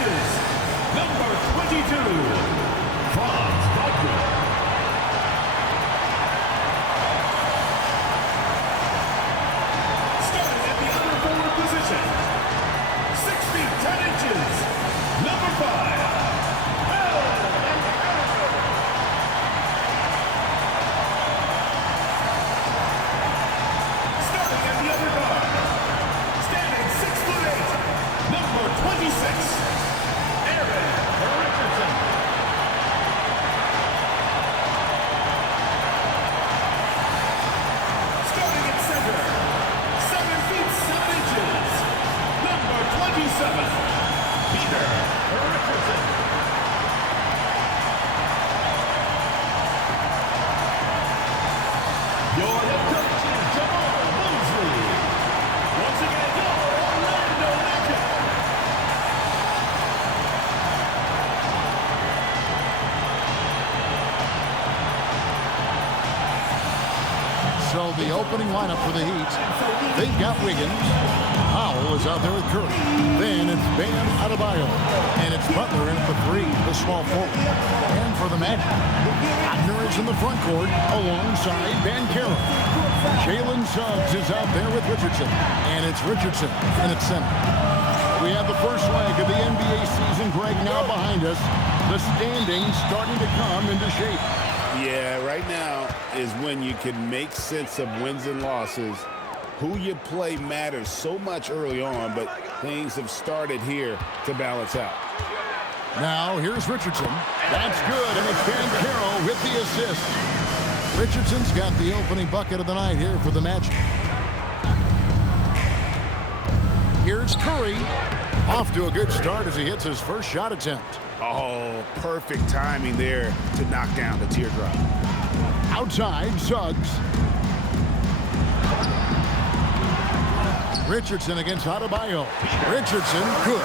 inches, number 22, Franz Wagner. Starting at the other forward position, 6 feet 10 inches, number 5, starting at the other guard, standing 6'8", number 26, Aaron Richardson. Starting at center, 7 feet 7 inches, number 27, Peter Richardson. Your head coach is Jamal Mosley. Once again, your Orlando Magic. So the opening lineup for the Heat, they've got Wiggins. Powell is out there with Curry. Then it's Bam Adebayo. And it's Butler in at the 3, the small forward. And for the Magic, Wagner is in the front court alongside Banchero. Jalen Suggs is out there with Richardson. And it's Richardson in at center. We have the first leg of the NBA season, Greg, now behind us. The standings starting to come into shape. Yeah, right now is when you can make sense of wins and losses. Who you play matters so much early on, but things have started here to balance out. Now, here's Richardson. That's good, and it's Banchero with the assist. Richardson's got the opening bucket of the night here for the Magic. Here's Curry. Off to a good start as he hits his first shot attempt. Oh, perfect timing there to knock down the teardrop. Outside, Suggs. Richardson against Adebayo. Richardson, good.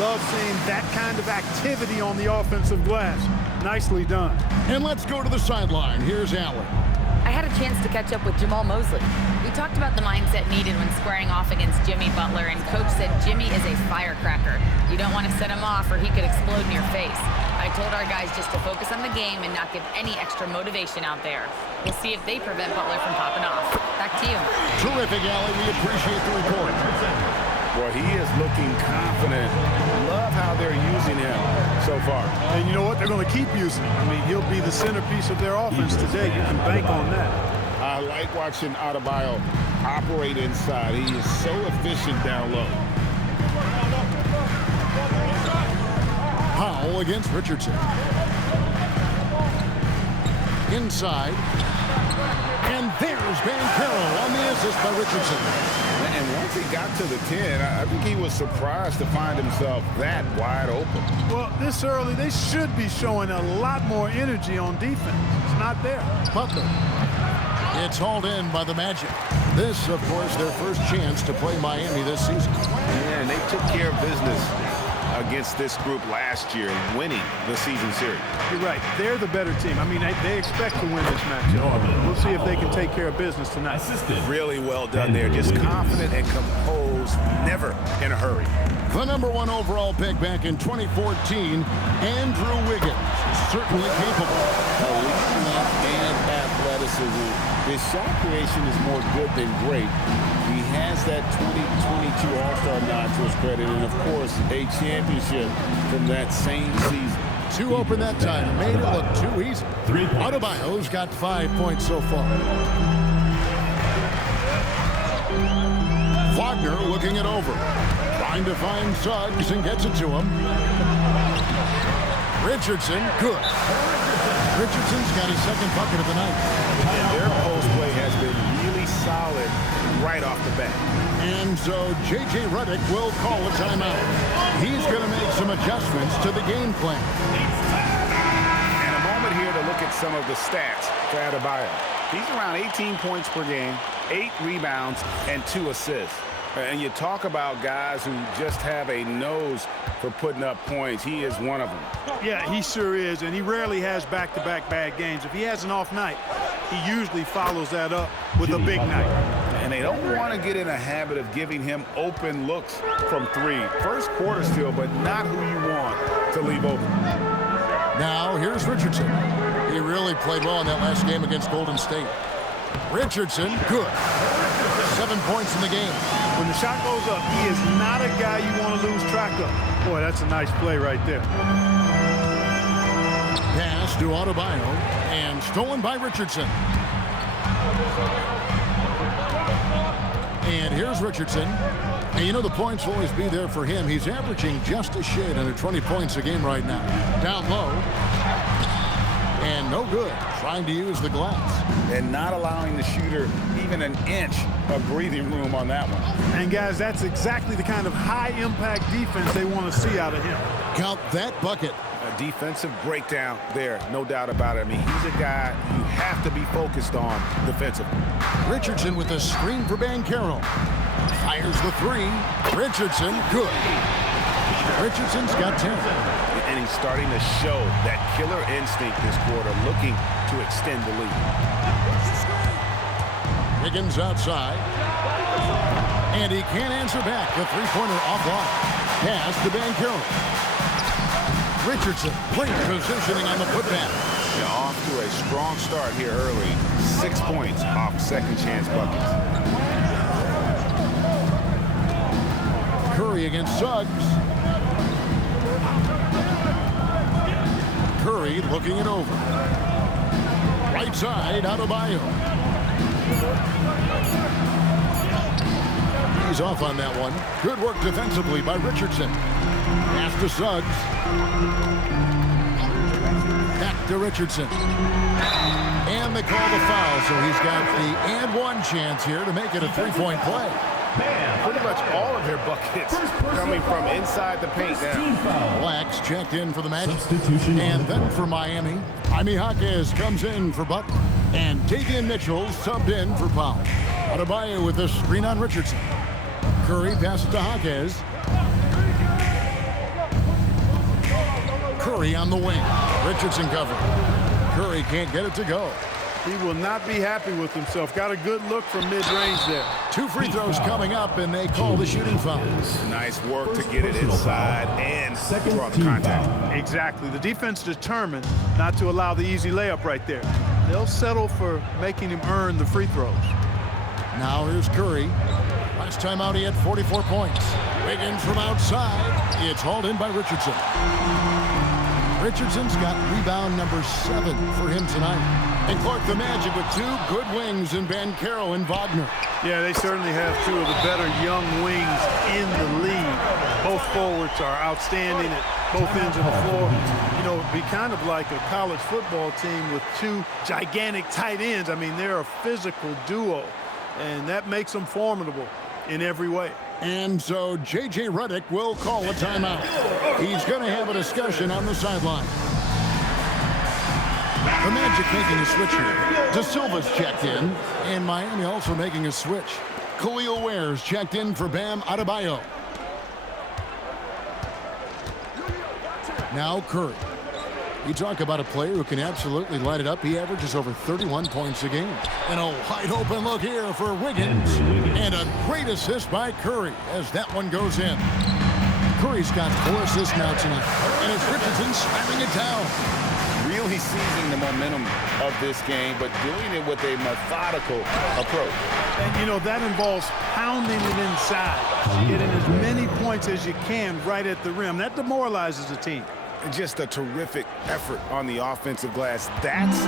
Love seeing that kind of activity on the offensive glass. Nicely done. And let's go to the sideline. Here's Allen. I had a chance to catch up with Jamal Mosley. We talked about the mindset needed when squaring off against Jimmy Butler, and Coach said Jimmy is a firecracker. You don't want to set him off or he could explode in your face. I told our guys just to focus on the game and not give any extra motivation out there. We'll see if they prevent Butler from popping off. Back to you. Terrific, Allie. We appreciate the report. Boy, he is looking confident. Love how they're using him so far. And you know what? They're going to keep using him. I mean, he'll be the centerpiece of their offense today. You can bank on that. I like watching Adebayo operate inside. He is so efficient down low. Powell against Richardson. Inside. And there's Banchero on the assist by Richardson. And once he got to the 10, I think he was surprised to find himself that wide open. Well, this early, they should be showing a lot more energy on defense. It's not there. Butler. It's hauled in by the Magic. This, of course, their first chance to play Miami this season. Yeah, and they took care of business against this group last year, winning the season series. You're right. They're the better team. I mean, they expect to win this matchup. We'll see if they can take care of business tonight. Really well done there. Just confident and composed, never in a hurry. The #1 overall pick back in 2014, Andrew Wiggins, certainly capable. Length and athleticism. His shot creation is more good than great. He has that 2022 All-Star nod to his credit, and of course, a championship from that same season. 2 open that time, made it look too easy. Adebayo's got 5 points so far. Wagner looking it over. Trying to find Suggs and gets it to him. Richardson, good. Richardson's got his second bucket of the night. And their post play has been really solid right off the bat. And so J.J. Redick will call a timeout. He's going to make some adjustments to the game plan. And a moment here to look at some of the stats for Adebayo. He's around 18 points per game, 8 rebounds, and 2 assists. And you talk about guys who just have a nose for putting up points. He is one of them. Yeah, he sure is, and he rarely has back-to-back bad games. If he has an off night, he usually follows that up with a big night. And and they don't want to get in a habit of giving him open looks from three. First quarter still, but not who you want to leave open. Now, here's Richardson. He really played well in that last game against Golden State. Richardson, good. 7 points in the game. When the shot goes up, he is not a guy you want to lose track of. Boy, that's a nice play right there. Pass to Adebayo, and stolen by Richardson. And here's Richardson. And you know the points will always be there for him. He's averaging just a shade under 20 points a game right now. Down low. And no good. Trying to use the glass. And not allowing the shooter even an inch of breathing room on that one. And guys, that's exactly the kind of high-impact defense they want to see out of him. Count that bucket. A defensive breakdown there, no doubt about it. I mean, he's a guy you have to be focused on defensively. Richardson with a screen for Banchero. Fires the three. Richardson, good. Richardson's got 10. And he's starting to show that killer instinct this quarter, looking to extend the lead. Wiggins outside. And he can't answer back. The three-pointer offline. Pass to Banchero. Richardson, great positioning on the putback. Yeah, off to a strong start here early. 6 points off second chance buckets. Curry against Suggs. Curry looking it over. Right side, Adebayo. He's off on that one. Good work defensively by Richardson. Pass to Suggs. Back to Richardson. And they call the foul, so he's got the and one chance here to make it a three-point play. Pretty much all of their buckets coming from inside the paint now. Blacks checked in for the Magic. And then for Miami, Jaime Jaquez comes in for Butler. And Davion Mitchell subbed in for Powell. Adebayo with a screen on Richardson. Curry passes to Jaquez. Curry on the wing. Richardson covered. Curry can't get it to go. He will not be happy with himself. Got a good look from mid-range there. 2 free throws coming up, and they call the shooting foul. Nice work to get it inside and draw the contact. Exactly. The defense determined not to allow the easy layup right there. They'll settle for making him earn the free throws. Now here's Curry. Last time out, he had 44 points. Wiggins from outside. It's hauled in by Richardson. Richardson's got rebound number 7 for him tonight. And Clark, the Magic with 2 good wings in Banchero and Wagner. Yeah, they certainly have 2 of the better young wings in the league. Both forwards are outstanding at both ends of the floor. You know, it'd be kind of like a college football team with 2 gigantic tight ends. I mean, they're a physical duo, and that makes them formidable in every way. And so J.J. Redick will call a timeout. He's going to have a discussion on the sideline. The Magic making a switch here. De Silva's checked in, and Miami also making a switch. Khalil Ware's checked in for Bam Adebayo. Now Curry. You talk about a player who can absolutely light it up. He averages over 31 points a game. And a wide open look here for Wiggins. And a great assist by Curry as that one goes in. Curry's got 4 assists now tonight. And it's Richardson slamming it down. Really seizing the momentum of this game, but doing it with a methodical approach. And, you know, that involves pounding it inside, getting as many points as you can right at the rim. That demoralizes the team. Just a terrific effort on the offensive glass. That's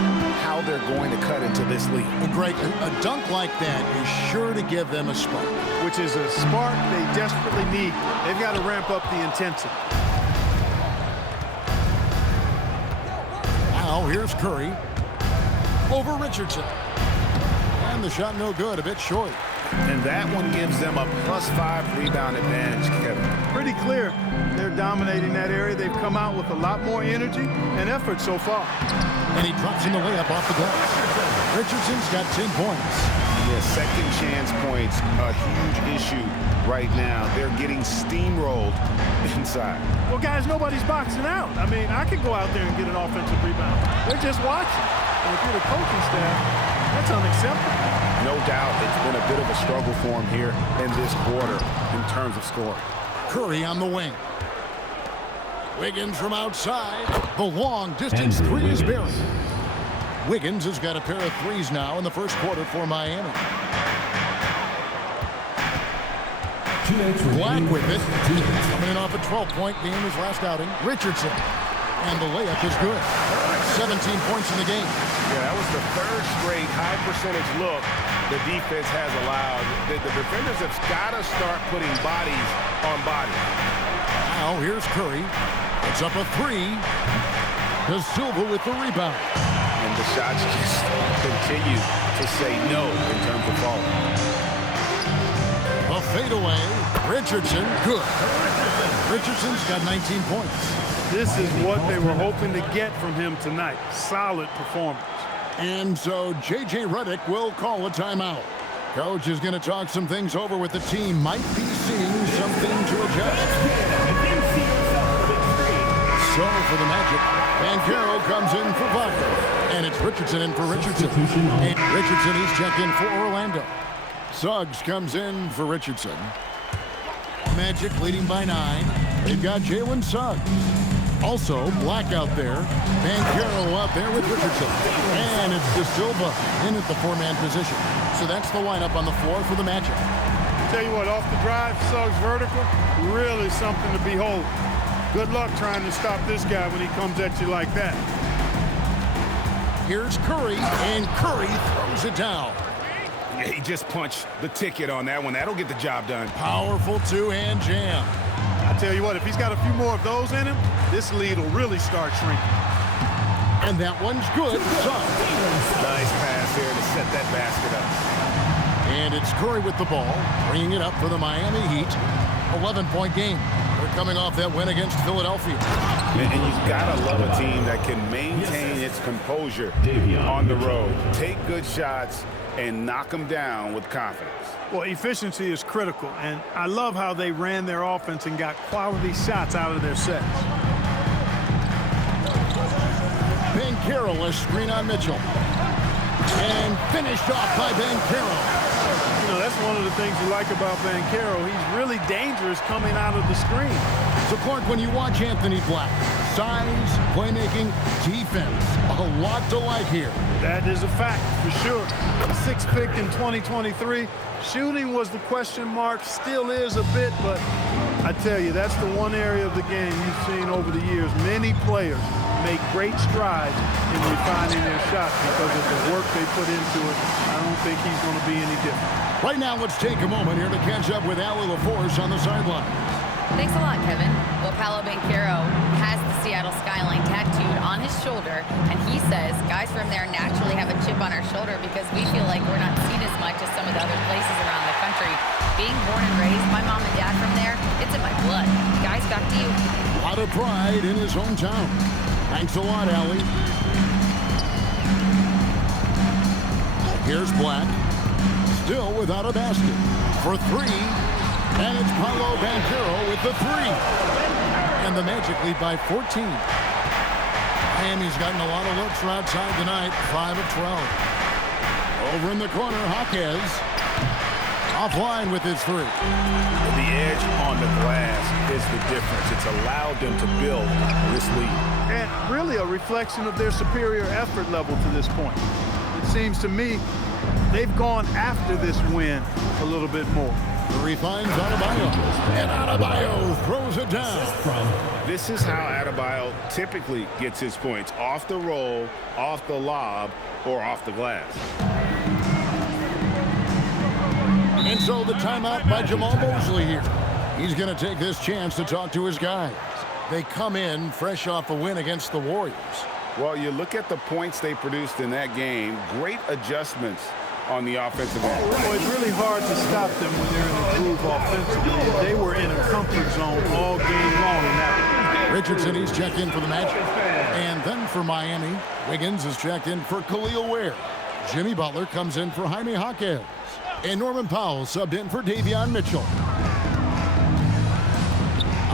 how they're going to cut into this league. And Greg, a dunk like that is sure to give them a spark. Which is a spark they desperately need. They've got to ramp up the intensity. Now here's Curry over Richardson. And the shot no good, a bit short. And that one gives them a +5 rebound advantage, Kevin. Pretty clear. They're dominating that area. They've come out with a lot more energy and effort so far. And he drops in the layup off the glass. Richardson's got 10 points. Yeah, second chance points, a huge issue right now. They're getting steamrolled inside. Well, guys, nobody's boxing out. I mean, I could go out there and get an offensive rebound. They're just watching. And if you're the coaching staff, that's unacceptable. No doubt it's been a bit of a struggle for him here in this quarter in terms of scoring. Curry on the wing. Wiggins from outside. The long distance three is buried. Wiggins has got a pair of threes now in the first quarter for Miami. Black with it. Coming in off a 12-point game his last outing. Richardson. And the layup is good. 17 points in the game. Yeah, that was the third straight high percentage look the defense has allowed. The defenders have got to start putting bodies on bodies. Now here's Curry. It's up a three. De Silva with the rebound. And the shots just continue to say no in terms of falling. A fadeaway. Richardson, good. Richardson's got 19 points. This is what they were hoping to get from him tonight. Solid performance. And so J.J. Redick will call a timeout. Coach is going to talk some things over with the team. Might be seeing something to adjust. So for the Magic, Banchero comes in for Butler. And it's Richardson in for Richardson. And Richardson, he's checked in for Orlando. Suggs comes in for Richardson. Magic leading by 9. They've got Jalen Suggs. Also, Black out there. Banchero out there with Richardson. And it's De Silva in at the 4-man position. So that's the lineup on the floor for the Magic. Tell you what, off the drive, Suggs vertical, really something to behold. Good luck trying to stop this guy when he comes at you like that. Here's Curry, and Curry throws it down. Yeah, he just punched the ticket on that one. That'll get the job done. Powerful two-hand jam. I tell you what, if he's got a few more of those in him, this lead will really start shrinking. And that one's good. Nice pass here to set that basket up. And it's Curry with the ball, bringing it up for the Miami Heat. 11-point game. They're coming off that win against Philadelphia. And you've got to love a team that can maintain its composure on the road. Take good shots and knock them down with confidence. Well, efficiency is critical, and I love how they ran their offense and got quality shots out of their sets. Banchero, a screen on Mitchell. And finished off by Banchero. You know, that's one of the things you like about Banchero. He's really dangerous coming out of the screen. So, Clark, when you watch Anthony Black, size, playmaking, defense, a lot to like here. That is a fact, for sure. 6th pick in 2023. Shooting was the question mark, still is a bit, but I tell you, that's the one area of the game you've seen over the years. Many players make great strides in refining their shots because of the work they put into it. I don't think he's going to be any different. Right now, let's take a moment here to catch up with Allie LaForce on the sideline. Thanks a lot, Kevin. Well, Paolo Banchero has the Seattle skyline tattooed on his shoulder, and he says guys from there naturally have a chip on our shoulder because we feel like we're not seen as much as some of the other places around the country. Being born and raised, my mom and dad from there, it's in my blood. Guys, back to you. A lot of pride in his hometown. Thanks a lot, Allie. Here's Black. Still without a basket. For 3. And it's Paolo Banchero with the 3. And the Magic lead by 14. Miami's gotten a lot of looks from outside tonight. 5 of 12. Over in the corner, Jaquez. Offline with his 3. The edge on the glass is the difference. It's allowed them to build this lead. And really a reflection of their superior effort level to this point. It seems to me they've gone after this win a little bit more. Curry finds Adebayo, and Adebayo throws it down. This is how Adebayo typically gets his points. Off the roll, off the lob, or off the glass. And so the timeout by Jamal Mosley here. He's going to take this chance to talk to his guys. They come in fresh off a win against the Warriors. Well, you look at the points they produced in that game. Great adjustments on the offensive end. Well, it's really hard to stop them when they're in a groove offensively. They were in a comfort zone all game long in that. Richardson, he's checked in for the Magic. And then for Miami, Wiggins is checked in for Khalil Ware. Jimmy Butler comes in for Jaime Jaquez. And Norman Powell subbed in for Davion Mitchell.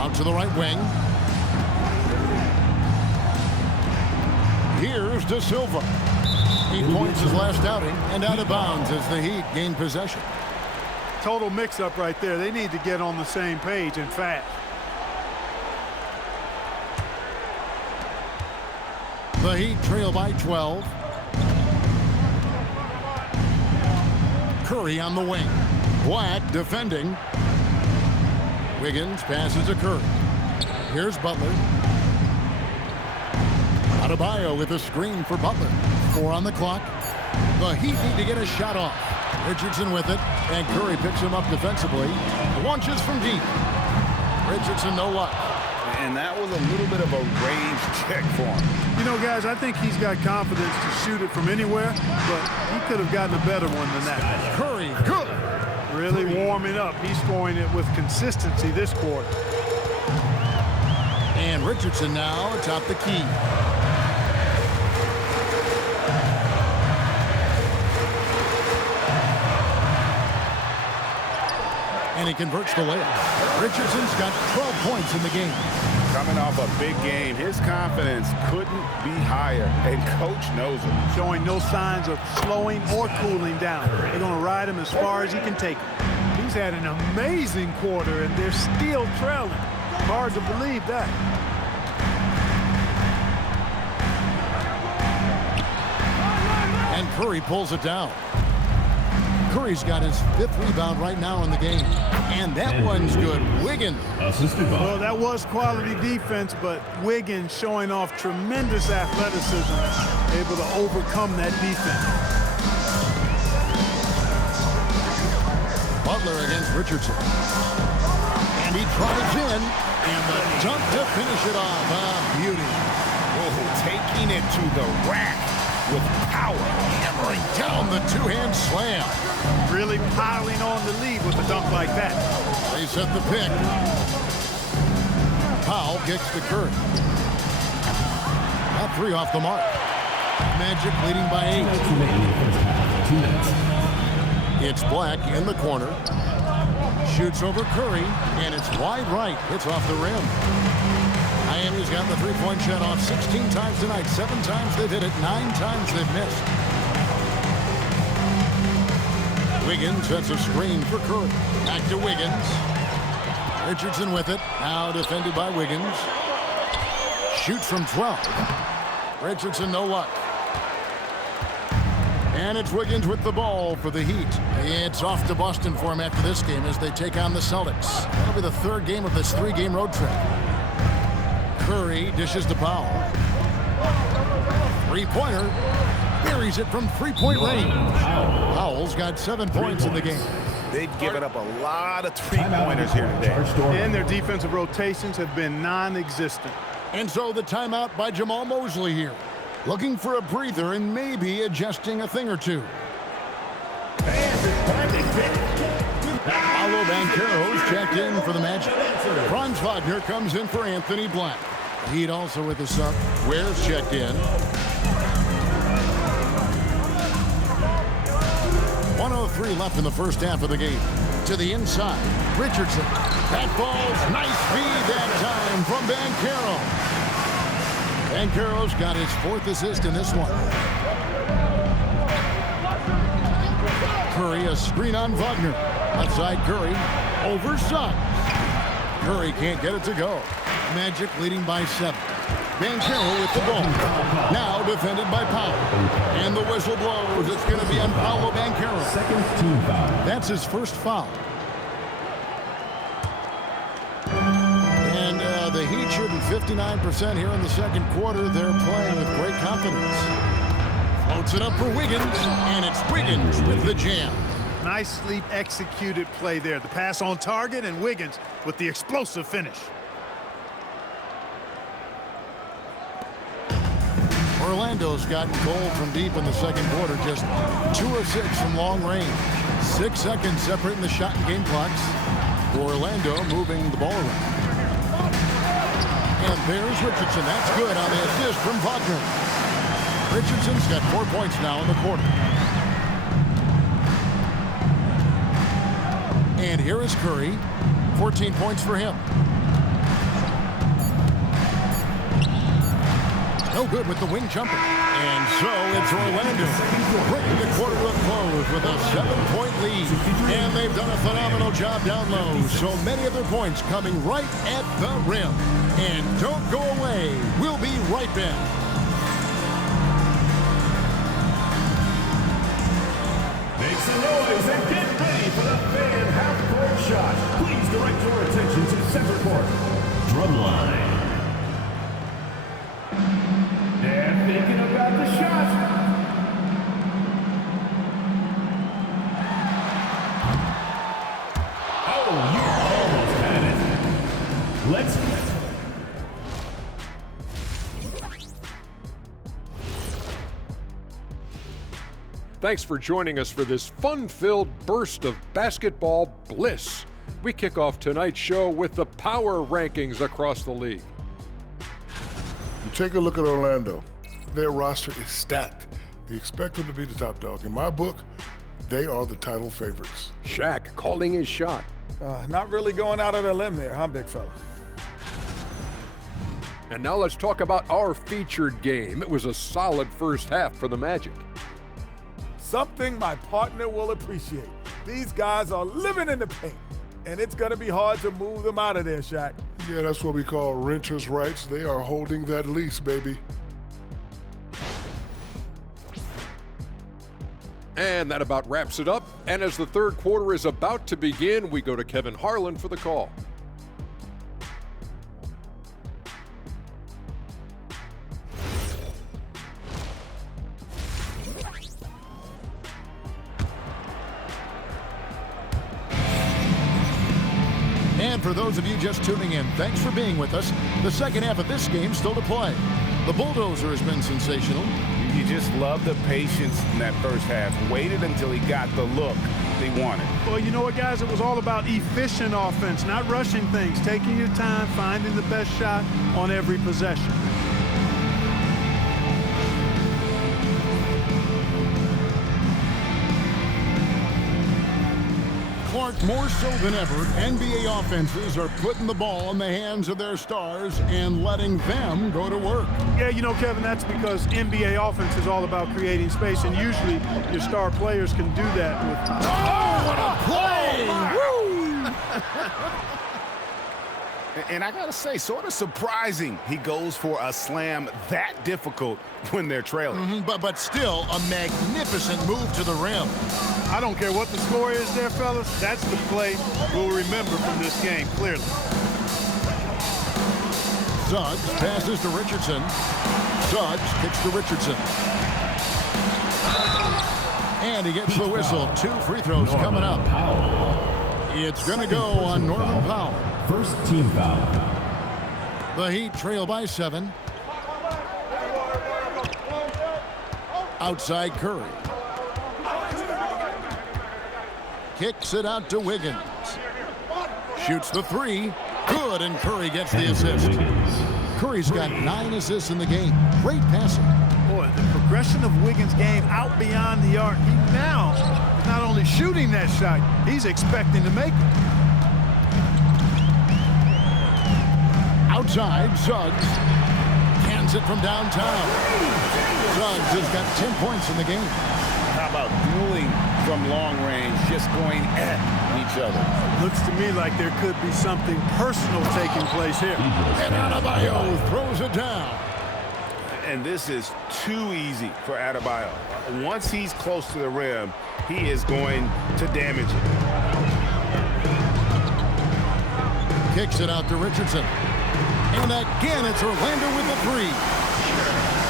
Out to the right wing. Here's De Silva. 8 points his last outing, and out of bounds as the Heat gain possession. Total mix-up right there. They need to get on the same page and fast. The Heat trail by 12. Curry on the wing. Black defending. Wiggins passes to Curry. Here's Butler. Adebayo with a screen for Butler. 4 on the clock. The Heat need to get a shot off. Richardson with it, and Curry picks him up defensively. Launches from deep. Richardson no luck. And that was a little bit of a range check for him. You know, guys, I think he's got confidence to shoot it from anywhere, but he could have gotten a better one than that. Curry, good. Really warming up. He's scoring it with consistency this quarter. And Richardson now atop the key. And he converts the layup. Richardson's got 12 points in the game. Coming off a big game, his confidence couldn't be higher, and coach knows it. Showing no signs of slowing or cooling down. They're going to ride him as far as he can take him. He's had an amazing quarter, and they're still trailing. Hard to believe that. And Curry pulls it down. Curry's got his 5th rebound right now in the game. And that one's good. Wiggins. Well, that was quality defense, but Wiggins showing off tremendous athleticism, able to overcome that defense. Butler against Richardson. And he tries in. And the dunk to finish it off. Beauty. Oh, taking it to the rack with power. Hammering down the two-hand slam. Really piling on the lead with a dunk like that. They set the pick. Powell kicks to Curry. That 3 off the mark. Magic leading by 8. It's Black in the corner. Shoots over Curry, and it's wide right. It's off the rim. Miami's got the three-point shot off 16 times tonight. 7 times they've hit it, 9 times they've missed. Wiggins sets a screen for Curry. Back to Wiggins. Richardson with it. Now defended by Wiggins. Shoots from 12. Richardson no luck. And it's Wiggins with the ball for the Heat. It's off to Boston for him after this game as they take on the Celtics. That'll be the 3rd game of this 3-game road trip. Curry dishes to Powell. 3-pointer. Buries it from 3-point range. Powell's got 7 points in the game. They've given up a lot of 3-pointers here today. And their defensive rotations have been non-existent. And so the timeout by Jamal Mosley here. Looking for a breather and maybe adjusting a thing or two. Paolo Banchero's checked in for the Magic. Franz Wagner comes in for Anthony Black. Heat also with the sub. Ware's checked in. 1:03 left in the first half of the game. To the inside, Richardson. That ball's nice feed that time from Banchero. Banchero's got his 4th assist in this one. Curry, a screen on Wagner. Outside Curry, over Suggs. Curry can't get it to go. Magic leading by 7. Banchero with the ball. Now defended by Powell. And the whistle blows. It's going to be on Paolo Banchero. Second team foul. That's his first foul. And the Heat shooting 59% here in the second quarter. They're playing with great confidence. Floats it up for Wiggins, and it's Wiggins with the jam. Nicely executed play there. The pass on target, and Wiggins with the explosive finish. Orlando's gotten cold from deep in the second quarter. Just 2 of 6 from long range. 6 seconds separating the shot and game clocks. Orlando moving the ball around. And there's Richardson. That's good on the assist from Wagner. Richardson's got 4 points now in the quarter. And here is Curry. 14 points for him. No good with the wing jumper. And so it's Orlando bringing the quarter to a close with a 7-point lead. And they've done a phenomenal job down low. So many of their points coming right at the rim. And don't go away. We'll be right back. Make some noise and get ready for the fan half-court shot. Please direct your attention to center court. Drumline. And thinking about the shot. Oh, you almost had it. Let's Thanks for joining us for this fun-filled burst of basketball bliss. We kick off tonight's show with the power rankings across the league. You take a look at Orlando. Their roster is stacked. They expect them to be the top dog. In my book, they are the title favorites. Shaq calling his shot. Not really going out on a limb there, huh, big fella? And now let's talk about our featured game. It was a solid first half for the Magic. Something my partner will appreciate. These guys are living in the paint, and it's going to be hard to move them out of there, Shaq. Yeah, that's what we call renters' rights. They are holding that lease, baby. And that about wraps it up. And as the third quarter is about to begin, we go to Kevin Harlan for the call. And for those of you just tuning in, thanks for being with us. The second half of this game still to play. The bulldozer has been sensational. You just love the patience in that first half. Waited until he got the look they wanted. Well, you know what, guys? It was all about efficient offense, not rushing things, taking your time, finding the best shot on every possession. Clark, more so than ever, NBA offenses are putting the ball in the hands of their stars and letting them go to work. Yeah, you know, Kevin, that's because NBA offense is all about creating space, and usually your star players can do that with... Oh, what a play! And I got to say, sort of surprising he goes for a slam that difficult when they're trailing. But still, a magnificent move to the rim. I don't care what the score is there, fellas. That's the play we'll remember from this game, clearly. Suggs passes to Richardson. Suggs kicks to Richardson. And he gets the whistle. 2 free throws coming up. It's going to go on Norman Powell. First team foul. The Heat trail by 7. Outside Curry. Kicks it out to Wiggins. Shoots the 3. Good, and Curry gets the assist. Curry's got 9 assists in the game. Great passing. Boy, the progression of Wiggins' game out beyond the arc. He now is not only shooting that shot, he's expecting to make it. Outside, Suggs hands it from downtown. Suggs has got 10 points in the game. How about dueling from long range, just going at each other? Looks to me like there could be something personal taking place here. And Adebayo throws it down. And this is too easy for Adebayo. Once he's close to the rim, he is going to damage it. Kicks it out to Richardson. And again, it's Orlando with the 3.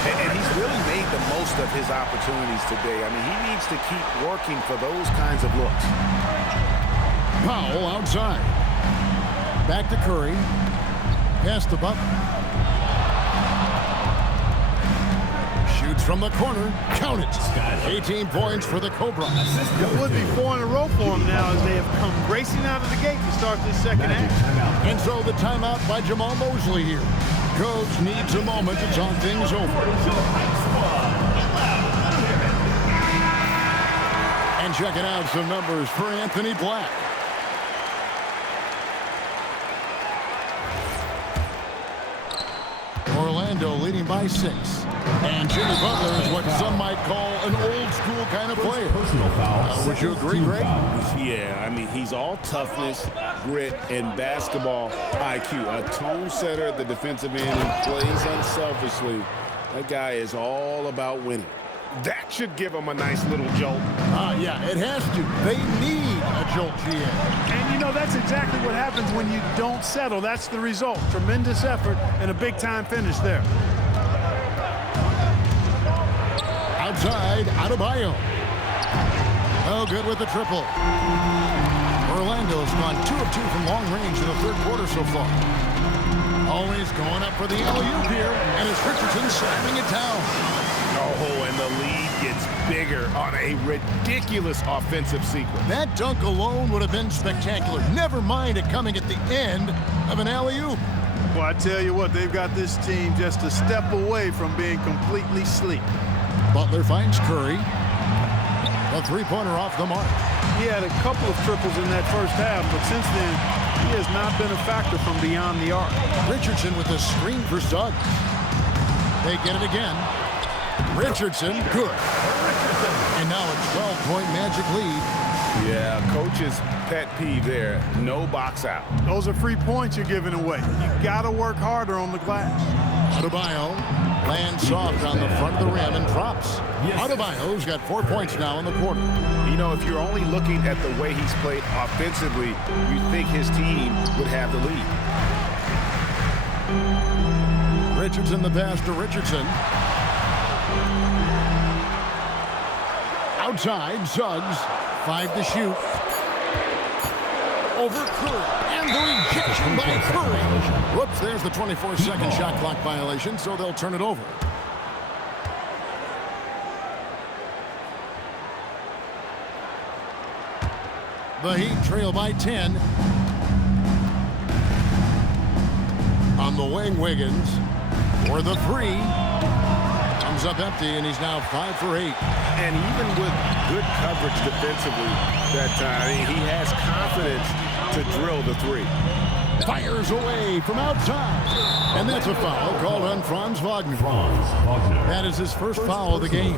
And he's really made the most of his opportunities today. I mean, he needs to keep working for those kinds of looks. Powell outside. Back to Curry. Pass to Butler. Shoots from the corner. Count it. 18 points for the Cobra. It would be 4 in a row for them now as they have come racing out of the gate to start this second half. And so the timeout by Jamal Mosley here. Coach needs a moment to talk things over. And checking out some numbers for Anthony Black. Orlando leading by by 6. And Jimmy Butler is what some might call an old-school kind of player. Personal foul. Would you agree, Greg? Yeah, I mean, he's all toughness, grit, and basketball IQ. A tone setter at the defensive end who plays unselfishly. That guy is all about winning. That should give him a nice little jolt. Yeah, it has to. They need a jolt, GM. And, you know, that's exactly what happens when you don't settle. That's the result. Tremendous effort and a big-time finish there. Outside, Adebayo. Oh, good with the triple. Orlando's gone 2 of 2 from long range in the third quarter so far. Always going up for the alley-oop here, and it's Richardson slamming it down. Oh, and the lead gets bigger on a ridiculous offensive sequence. That dunk alone would have been spectacular. Never mind it coming at the end of an alley-oop. Well, I tell you what, they've got this team just a step away from being completely asleep. Butler finds Curry. A three-pointer off the mark. He had a couple of triples in that first half, but since then, he has not been a factor from beyond the arc. Richardson with a screen for Suggs. They get it again. Richardson, good. And now a 12-point Magic lead. Yeah, coach's pet peeve there. No box out. Those are free points you're giving away. You got to work harder on the glass. Adebayo lands soft on the front of the rim and drops. Adebayo's got 4 points now in the quarter. You know, if you're only looking at the way he's played offensively, you'd think his team would have the lead. Richardson the pass to Richardson. Outside, Suggs, 5 to shoot. Over Curry, and the rejection by Curry. Whoops, there's the 24-second shot clock violation, so they'll turn it over. The Heat trail by 10. On the wing, Wiggins for the 3. Comes up empty, and he's now 5 for 8. And even with good coverage defensively that time, he has confidence to drill the 3. Fires away from outside. And that's a foul called on Franz Wagner. That is his first foul of the game.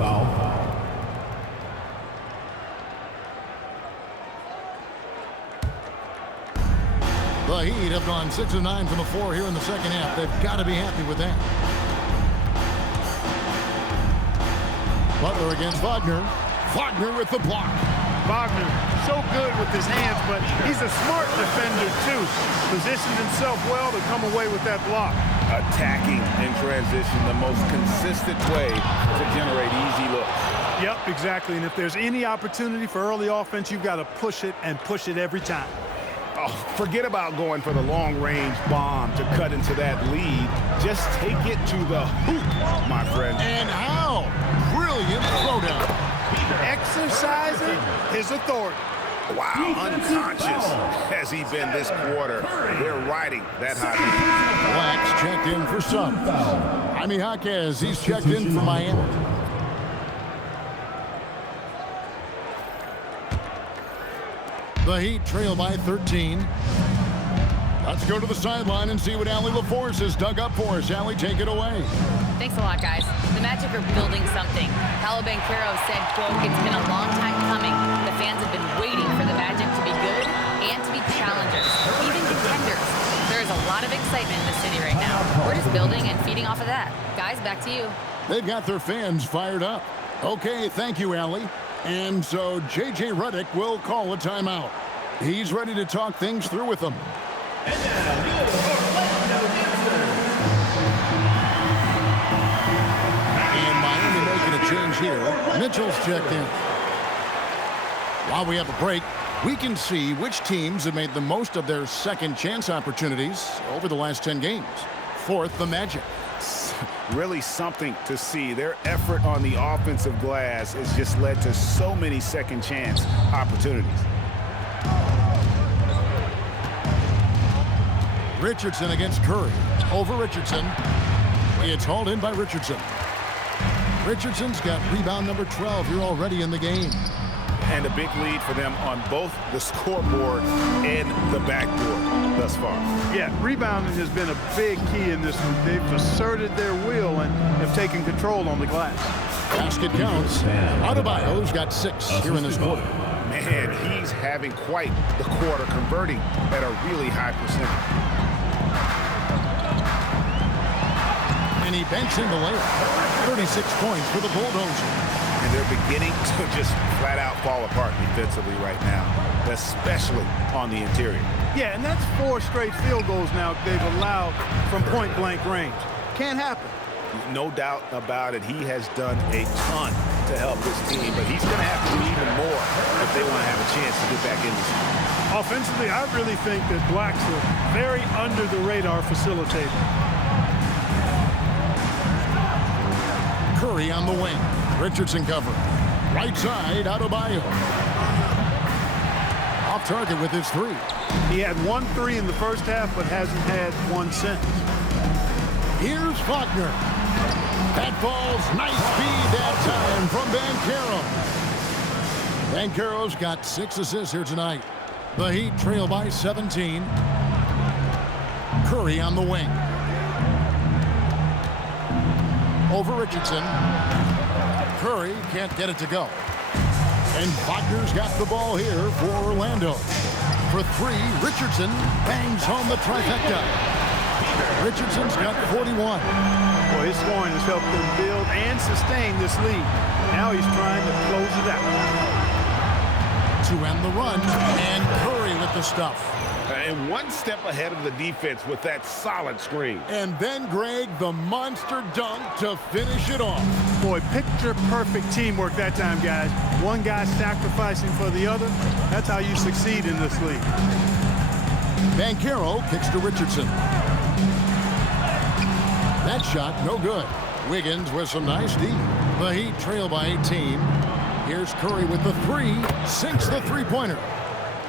The Heat have gone 6 of 9 from the floor here in the second half. They've got to be happy with that. Butler against Wagner. Wagner with the block. Wagner, so good with his hands, but he's a smart defender, too. Positioned himself well to come away with that block. Attacking in transition, the most consistent way to generate easy looks. Yep, exactly. And if there's any opportunity for early offense, you've got to push it and push it every time. Oh, forget about going for the long-range bomb to cut into that lead. Just take it to the hoop, my friend. And how? Brilliant throwdown. Exercising his authority. Wow, unconscious has he been this quarter. They're riding that hot. Blacks checked in for Suggs. Jaime Jaquez, he's checked in for Miami. The Heat trail by 13. Let's go to the sideline and see what Allie LaForce has dug up for us. Allie, take it away. Thanks a lot, guys. The Magic are building something. Paolo Banchero said, quote, "It's been a long time coming. The fans have been waiting for the Magic to be good and to be challengers, even contenders." There is a lot of excitement in the city right now. We're just building and feeding off of that. Guys, back to you. They've got their fans fired up. Okay, thank you, Allie. And so J.J. Redick will call a timeout. He's ready to talk things through with them. And now, your Orlando And Miami making a change here. Mitchell's checked in. While we have a break, we can see which teams have made the most of their second chance opportunities over the last 10 games. Fourth, the Magic. Really something to see. Their effort on the offensive glass has just led to so many second chance opportunities. Richardson against Curry. Over Richardson. It's hauled in by Richardson. Richardson's got rebound number 12 here already in the game. And a big lead for them on both the scoreboard and the backboard thus far. Yeah, rebounding has been a big key in this one. They've asserted their will and have taken control on the glass. Basket counts. Adebayo's got 6 here in this quarter. Man, he's having quite the quarter, converting at a really high percentage. And he banks in the layup. 36 points for the Bulldozer. And they're beginning to just flat out fall apart defensively right now, especially on the interior. Yeah, and that's 4 straight field goals now they've allowed from point-blank range. Can't happen. No doubt about it. He has done a ton to help this team, but he's going to have to do even more if they want to have a chance to get back in this game. Offensively, I really think that Black's a very under-the-radar facilitator. Curry on the wing. Richardson cover. Right side, Adebayo. Off target with his 3. He had 1 3 in the first half, but hasn't had 1 since. Here's Faulkner. That ball's nice speed that time from Banchero. Banchero's got 6 assists here tonight. The Heat trail by 17. Curry on the wing. Over Richardson. Curry can't get it to go. And Wagner's got the ball here for Orlando. For 3, Richardson bangs home the trifecta. Richardson's got 41. Well, his scoring has helped them build and sustain this lead. Now he's trying to close it out. To end the run, and Curry with the stuff. And 1 step ahead of the defense with that solid screen. And then, Greg, the monster dunk to finish it off. Boy, picture-perfect teamwork that time, guys. One guy sacrificing for the other. That's how you succeed in this league. Banchero kicks to Richardson. That shot, no good. Wiggins with some nice D. The Heat trail by 18. Here's Curry with the 3. Sinks the three-pointer.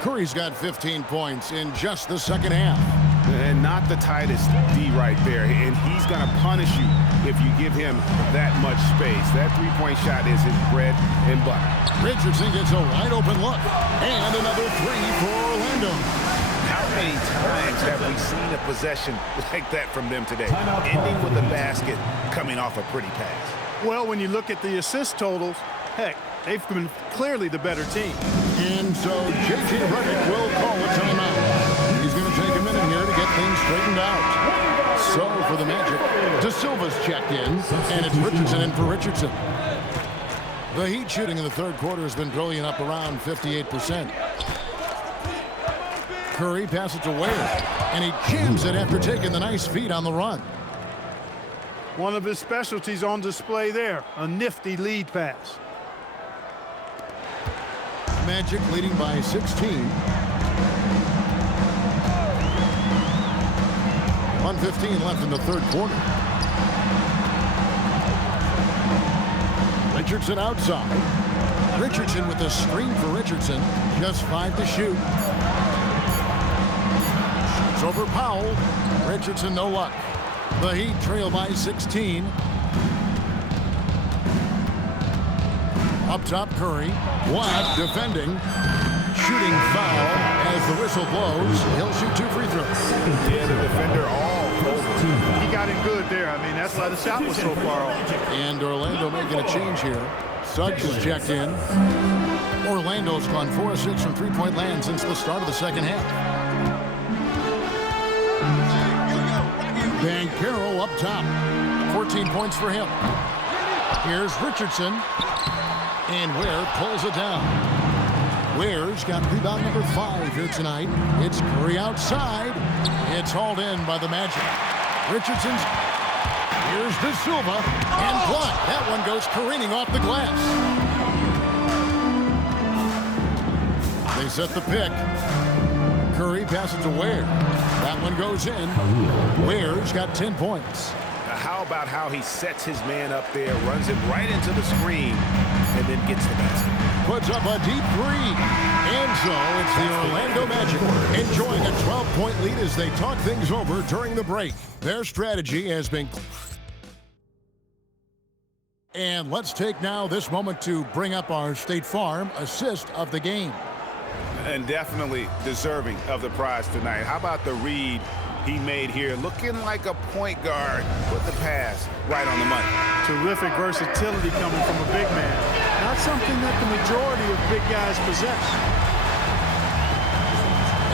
Curry's got 15 points in just the second half. And not the tightest D right there. And he's going to punish you if you give him that much space. That three-point shot is his bread and butter. Richardson gets a wide-open look. And another 3 for Orlando. How many times have we seen a possession like that from them today? Ending with a basket, coming off a pretty pass. Well, when you look at the assist totals, heck, they've been clearly the better team. And so J.J. Redick will call a timeout. He's going to take a minute here to get things straightened out. So for the Magic, De Silva's checked in, and it's Richardson in for Richardson. The Heat shooting in the third quarter has been brilliant, up around 58%. Curry passes to Ware, and he jams it after taking the nice feed on the run. One of his specialties on display there, a nifty lead pass. Magic leading by 16. 1:15 left in the third quarter. Richardson outside. Richardson with the screen for Richardson. Just 5 to shoot. It's over Powell. Richardson no luck. The Heat trail by 16. Up top, Curry. Watt defending. Shooting foul as the whistle blows. He'll shoot 2 free throws. Yeah, the defender all over. He got it good there. I mean, that's why the shot was so far off. And Orlando making a change here. Suggs is checked in. Orlando's gone 4 of 6 from three-point land since the start of the second half. Banchero up top. 14 points for him. Here's Richardson. And Ware pulls it down. Ware's got rebound number 5 here tonight. It's Curry outside. It's hauled in by the Magic. Richardson's. Here's De Silva. And blocked. That one goes careening off the glass. They set the pick. Curry passes to Ware. That one goes in. Ware's got 10 points. How about how he sets his man up there, runs it right into the screen, and then gets the basket. Puts up a deep 3. And so it's the Orlando Magic enjoying a 12-point lead as they talk things over during the break. Their strategy has been... And let's take now this moment to bring up our State Farm assist of the game. And definitely deserving of the prize tonight. How about the read he made here? Looking like a point guard with the pass right on the money. Terrific versatility coming from a big man. Not something that the majority of big guys possess.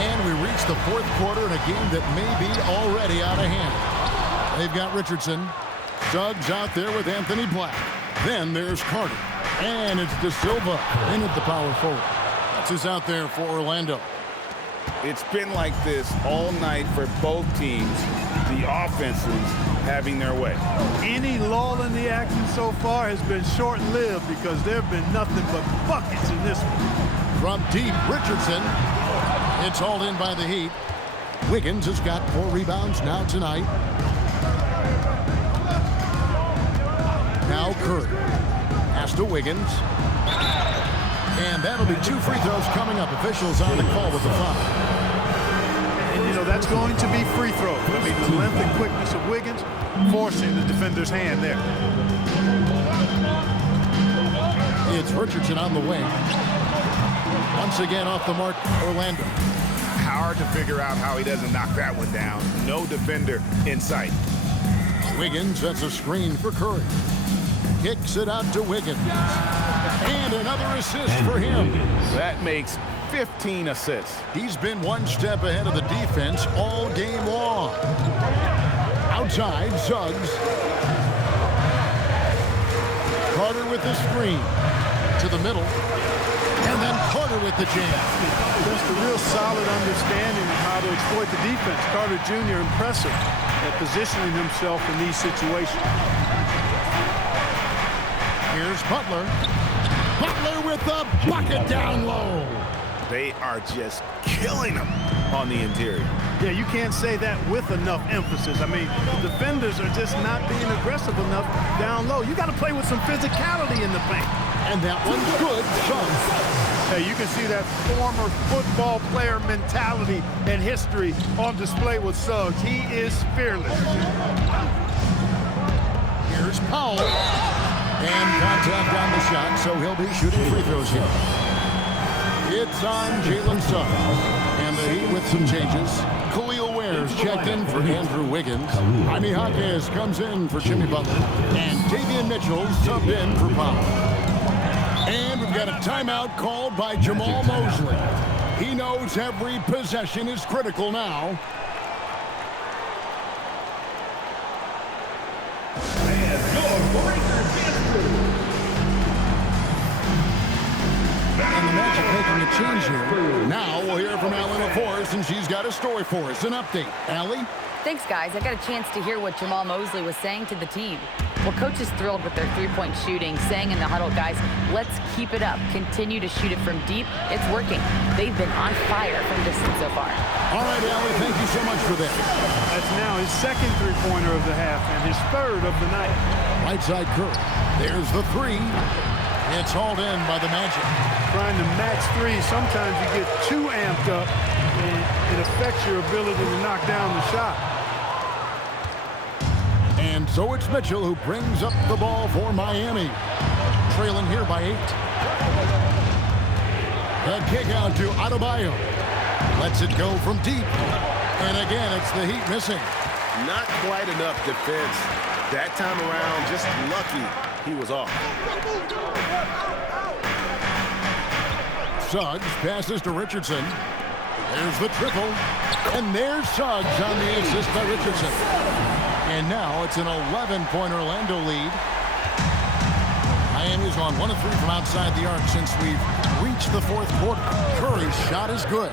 And we reach the fourth quarter in a game that may be already out of hand. They've got Richardson. Suggs out there with Anthony Black. Then there's Carter. And it's De Silva in at the power forward. That's who's out there for Orlando. It's been like this all night for both teams. The offenses having their way. Any lull in the action so far has been short-lived because there have been nothing but buckets in this one. From deep, Richardson. It's hauled in by the Heat. Wiggins has got 4 rebounds now tonight. Now Curry. Pass to Wiggins. And that'll be 2 free throws coming up. Officials on the call with the foul. And, you know, that's going to be free throws. I mean, the length and quickness of Wiggins forcing the defender's hand there. It's Richardson on the wing. Once again off the mark, Orlando. Hard to figure out how he doesn't knock that one down. No defender in sight. Wiggins, that's a screen for Curry. Kicks it out to Wiggins. And another assist for him. That makes 15 assists. He's been one step ahead of the defense all game long. Outside, Suggs. Carter with the screen. To the middle. And then Carter with the jam. Just a real solid understanding of how to exploit the defense. Carter Jr. impressive at positioning himself in these situations. Here's Butler. Butler with the bucket down low. They are just killing them on the interior. Yeah, you can't say that with enough emphasis. I mean, the defenders are just not being aggressive enough down low. You got to play with some physicality in the paint. And that one's good. Hey, you can see that former football player mentality and history on display with Suggs. He is fearless. Here's Powell. And contact on the shot, so he'll be shooting free throws here. It's on Jalen Suggs. And the Heat with some changes. Khalil Ware's checked in for Andrew Wiggins. Jaime Jaquez comes in for Jimmy Butler. And Davion Mitchell subbed in for Powell. And we've got a timeout called by Jamahl Mosley. He knows every possession is critical now. And the Magic making a change here. Now we'll hear from Allie LaForce, and she's got a story for us. An update. Allie? Thanks, guys. I got a chance to hear what Jamahl Mosley was saying to the team. Well, coach is thrilled with their three-point shooting, saying in the huddle, guys, let's keep it up. Continue to shoot it from deep. It's working. They've been on fire from distance so far. All right, Allie, thank you so much for that. That's now his second three-pointer of the half and his third of the night. Right side Curry. There's the three. It's hauled in by the Magic. Trying to match three, sometimes you get too amped up and it affects your ability to knock down the shot. And so it's Mitchell who brings up the ball for Miami. Trailing here by 8. The kick out to Adebayo. Lets it go from deep. And again, it's the Heat missing. Not quite enough defense. That time around, just lucky he was off. Suggs passes to Richardson. There's the triple. And there's Suggs on the assist by Richardson. And now it's an 11-point Orlando lead. Miami's on 1 of 3 from outside the arc since we've reached the fourth quarter. Curry's shot is good.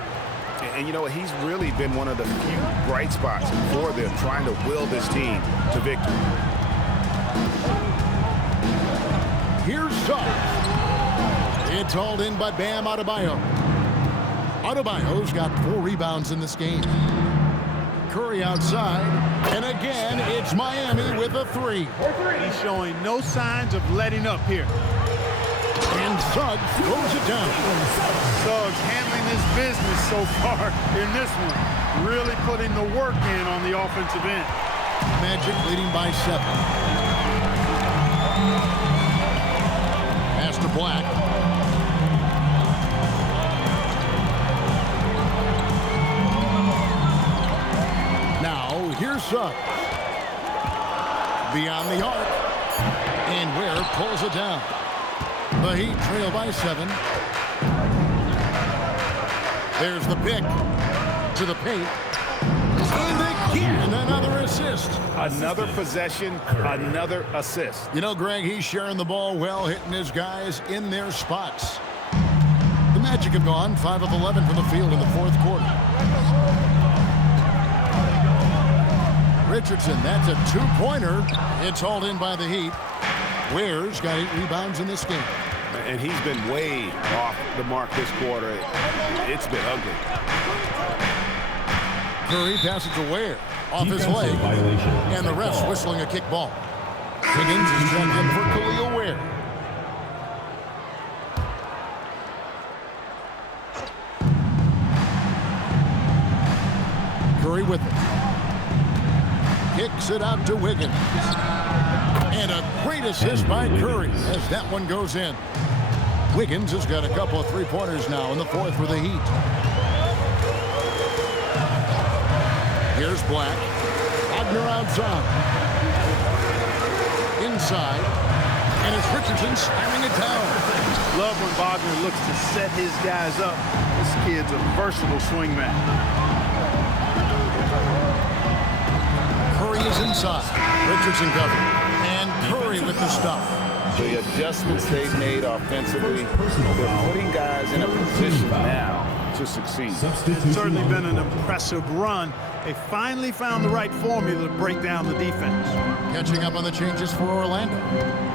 And you know what? He's really been one of the few bright spots for them trying to will this team to victory. Here's Suggs. It's hauled in by Bam Adebayo. Adebayo's got 4 rebounds in this game. Curry outside. And again, it's Miami with a 3. He's showing no signs of letting up here. And Suggs throws it down. Suggs handling his business so far in this one. Really putting the work in on the offensive end. Magic leading by 7. Pass to Black. Now, here's Suggs. Beyond the arc. And Ware pulls it down. The Heat trail by 7. There's the pick to the paint. And again, another assist. Another possession, another assist. You know, Greg, he's sharing the ball well, hitting his guys in their spots. The Magic have gone 5 of 11 from the field in the fourth quarter. Richardson, that's a two-pointer. It's hauled in by the Heat. Ware's got 8 rebounds in this game. And he's been way off the mark this quarter. It's been ugly. Curry passes to Ware. Off his leg. And the ref's whistling a kick ball. Wiggins is checked in for Khalil Ware. Curry with it. Kicks it out to Wiggins. And a great assist by Curry as that one goes in. Wiggins has got a couple of three-pointers now in the fourth for the Heat. Here's Black. Wagner outside. Inside. And it's Richardson slamming it down. Love when Wagner looks to set his guys up. This kid's a versatile swingman. Curry is inside. Richardson covered. And Curry with the stop. The adjustments they've made offensively, they're putting guys in a position now to succeed. It's certainly been an impressive run. They finally found the right formula to break down the defense. Catching up on the changes for Orlando.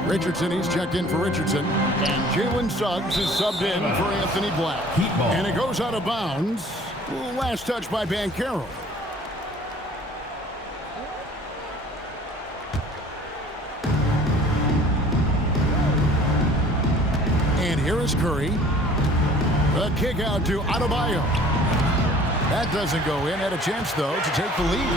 Richardson, he's checked in for Richardson. And Jalen Suggs is subbed in for Anthony Black. And it goes out of bounds. Last touch by Banchero. And here is Curry. The kick out to Adebayo. That doesn't go in. Had a chance, though, to take the lead.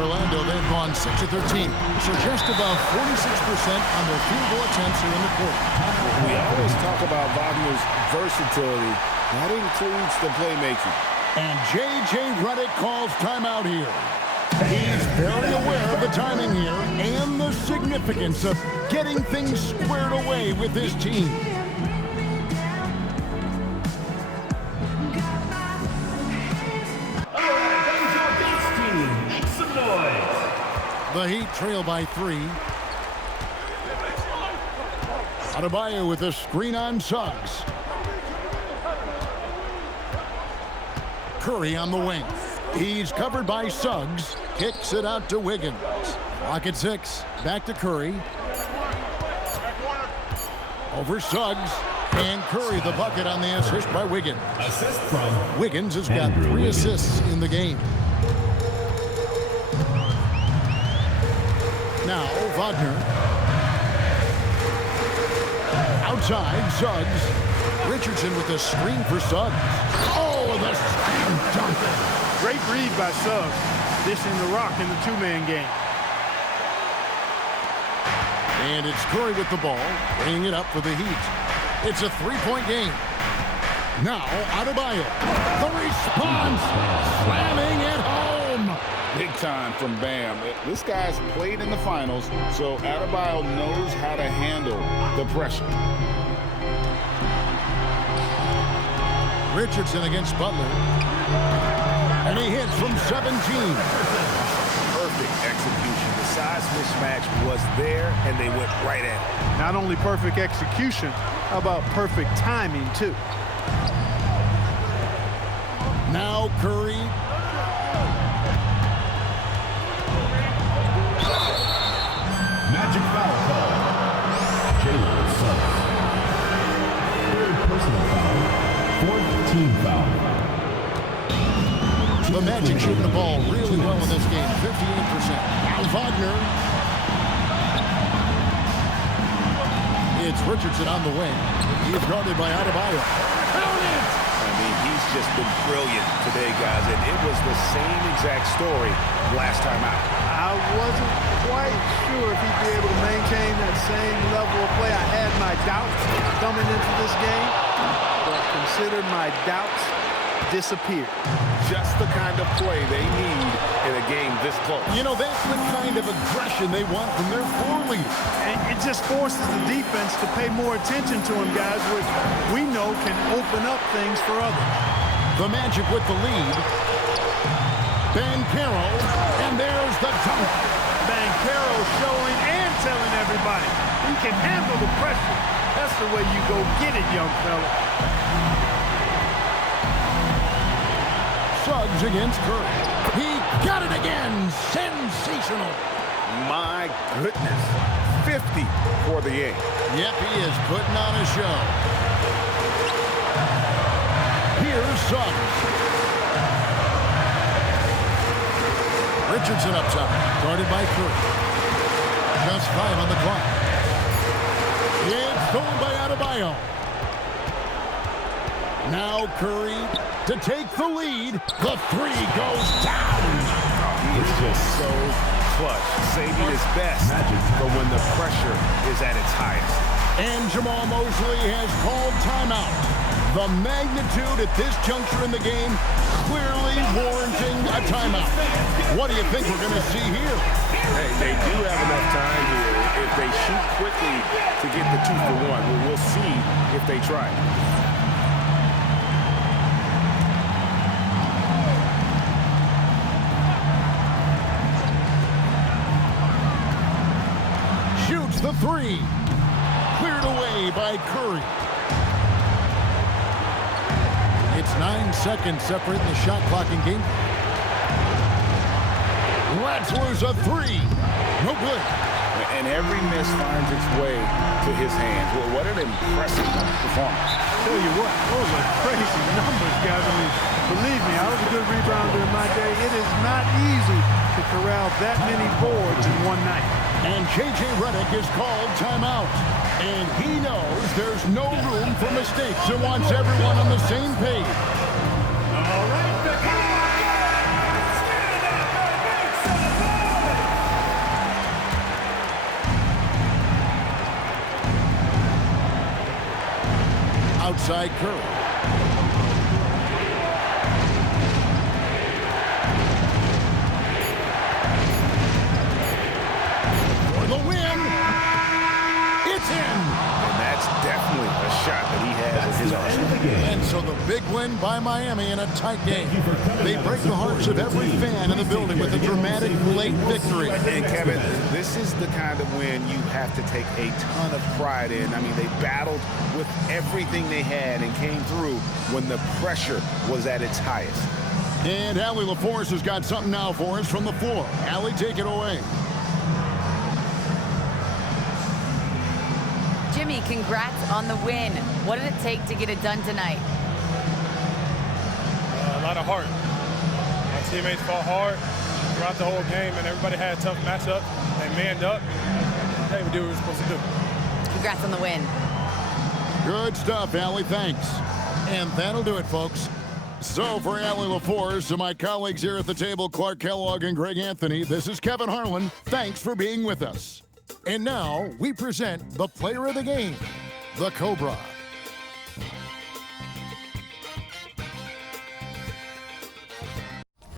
Orlando, they've gone 6 of 13. So just about 46% on their field goal attempts are in the court. We always talk about Wagner's versatility. That includes the playmaking. And J.J. Redick calls timeout here. He's very aware of the timing here and the significance of getting things squared away with his team. The Heat trail by 3. Adebayo with a screen on Suggs. Curry on the wing. He's covered by Suggs. Kicks it out to Wiggins. Clock at 6. Back to Curry. Over Suggs. And Curry the bucket on the assist by Wiggins. Assist from Wiggins has got 3 assists in the game. Now Wagner. Outside, Suggs. Richardson with a screen for Suggs. Oh, the slam dunk. Great read by Suggs, dishing the rock in the two-man game. And it's Curry with the ball, bringing it up for the Heat. It's a 3-point game. Now, Adebayo. The response, slamming it home. Big time from Bam. This guy's played in the finals, so Adebayo knows how to handle the pressure. Richardson against Butler. And he hits from 17. Perfect execution. The size mismatch was there, and they went right at it. Not only perfect execution, how about perfect timing, too? Now Curry. Magic foul call. Jalen Suggs. Third personal foul. Fourth team foul. The Magic shooting the ball really well in this game, 58%. Now Wagner. It's Richardson on the wing. He's guarded by Adebayo. Count it! I mean, he's just been brilliant today, guys, and it was the same exact story last time out. I wasn't quite sure if he'd be able to maintain that same level of play. I had my doubts coming into this game, but considered my doubts disappeared. Just the kind of play they need in a game this close. You know, that's the kind of aggression they want from their floor leader. And it just forces the defense to pay more attention to him, guys, which we know can open up things for others. The Magic with the lead. Banchero, and there's the dunk. Banchero showing and telling everybody he can handle the pressure. That's the way you go get it, young fella. Suggs against Curry. He got it again. Sensational. My goodness. 50 for the game. Yep, he is putting on a show. Here's Suggs. Richardson up top, guarded by Curry. Just 5 on the clock. It's stolen by Adebayo. Now Curry to take the lead. The 3 goes down. He is just so clutch, saving his best for when the pressure is at its highest. And Jamal Mosley has called timeout. The magnitude at this juncture in the game clearly warranting a timeout. What do you think we're going to see here? Hey, they do have enough time here. If they shoot quickly to get the 2 for 1, we'll see if they try. Shoots the 3. Cleared away by Curry. It's 9 seconds separating the shot clock in game. Wetzler's a 3. No good. And every miss finds its way to his hands. Well, what an impressive performance. Tell you what, those are crazy numbers, guys. I mean, believe me, I was a good rebounder in my day. It is not easy to corral that many boards in one night. And J.J. Redick is called timeout. And he knows there's no room for mistakes and wants everyone on the same page. All right, Outside Curry. For the win. It's in. And that's definitely a shot that he has in his arsenal. And so the big win by Miami in a tight game. They break the hearts of every fan in the building with a dramatic late victory. And Kevin, this is the kind of win you have to take a ton of pride in. I mean, they battled with everything they had and came through when the pressure was at its highest. And Allie LaForce has got something now for us from the floor. Allie, take it away. Jimmy, congrats on the win. What did it take to get it done tonight? A lot of heart. My teammates fought hard throughout the whole game, and everybody had a tough matchup and manned up. Hey, we did what we were supposed to do. Congrats on the win. Good stuff, Allie. Thanks. And that'll do it, folks. So for Allie LaForce and my colleagues here at the table, Clark Kellogg and Greg Anthony, this is Kevin Harlan. Thanks for being with us. And now we present the player of the game, the Cobra.